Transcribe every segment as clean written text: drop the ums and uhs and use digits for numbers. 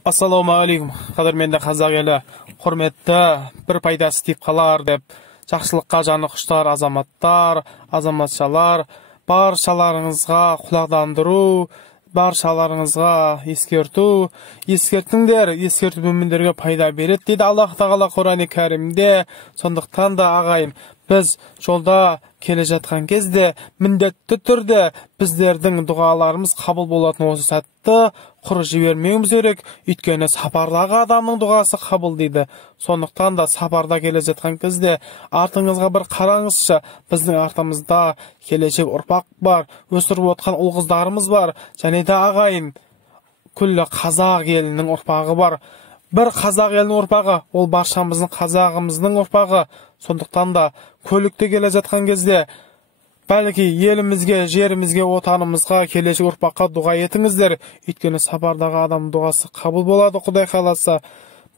Ассалаумағалейкум, қадірменді қазақ елі, құрметті бір пайдасы тиіп қалар деп, жақсылыққа жаны құштар азаматтар, азаматшалар, баршаларыңызға құлақтандыру, баршаларыңызға ескертіңдер, ескерту мүміндерге пайда береді дейді Аллах тағала Құран-ы Кәрімде. Сондықтан да ағайын, біз жолда келе жатқан кезде міндетті түрде біздердің дұғаларымыз қабыл болатын осы сәтті құр жібермеуіміз керек. Өйткені сапардағы адамның дұғасы қабыл дейді. Сондықтан да сапарда келе жатқан кезде артыңызға бір қараңызшы. Біздің артымызда келешек ұрпақ бар, өсіріп отқан ұл қыздарымыз бар. Және де ағайын, күллі қазақ елінің ұрпағы бар. Бір қазақ елінің ұрпағы, ол баршамыздың қазағымыздың ұрпағы. Сондықтан да көлікте келе жатқан кезде бәлки елімізге, жерімізге, отанымызға, келешек ұрпаққа дұға етіңіздер. Өйткені сапардағы адам дұғасы қабыл болады, Құдай қаласа.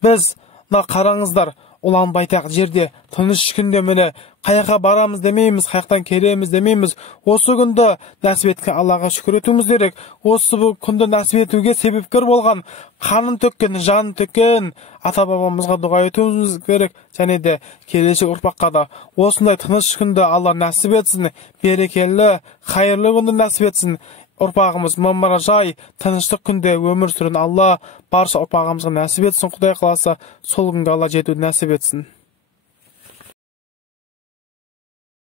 Біз қараңыздар, ұлан байтақ жерде тыныш күнде міне қаяққа барамыз демейміз, қаяқтан келеміз демейміз. Осы күнді нәсіп еткен Аллаға шүкір етуіміз керек. Осы күнді нәсіп етуге себепкер болған, қанын төккен, жанын төккен ата бабамызға дұға етуіміз керек. Және де келешек ұрпаққа да осындай тыныш күнді Алла нәсіп етсін, берекелі, қайырлы күнді нәсіп етсін. Ұрпағымыз мамыражай, тыныштық күнде өмір сүрін Алла барша ұрпағымызға нәсіп етсін. Құдай қаласа сол күнге Алла жетуді нәсіп етсін.